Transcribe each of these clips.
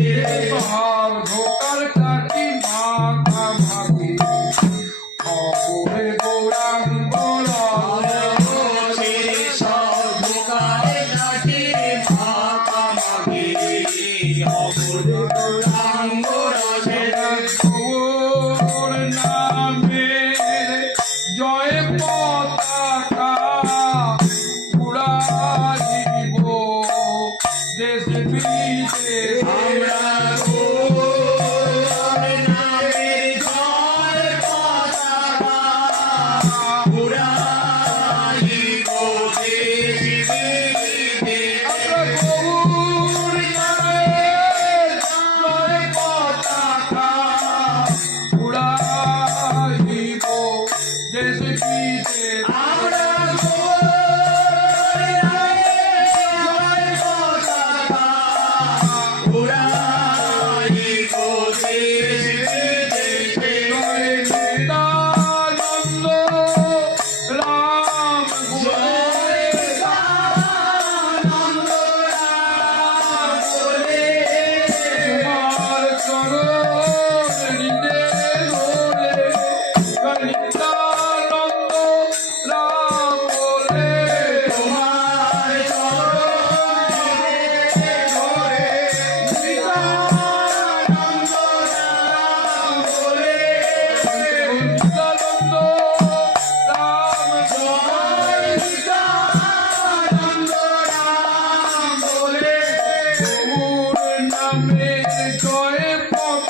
Yeah. Yeah. আমরা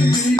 Thank you.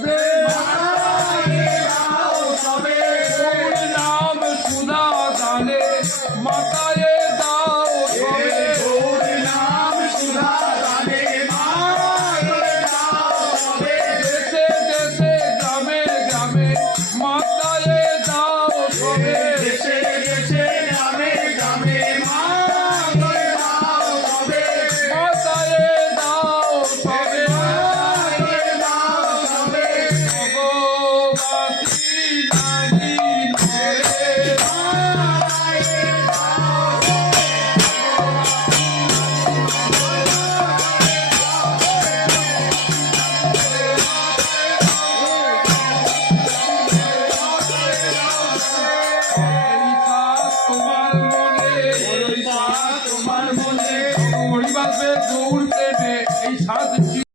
problema. বাঁচবে দৌড় কেটে এই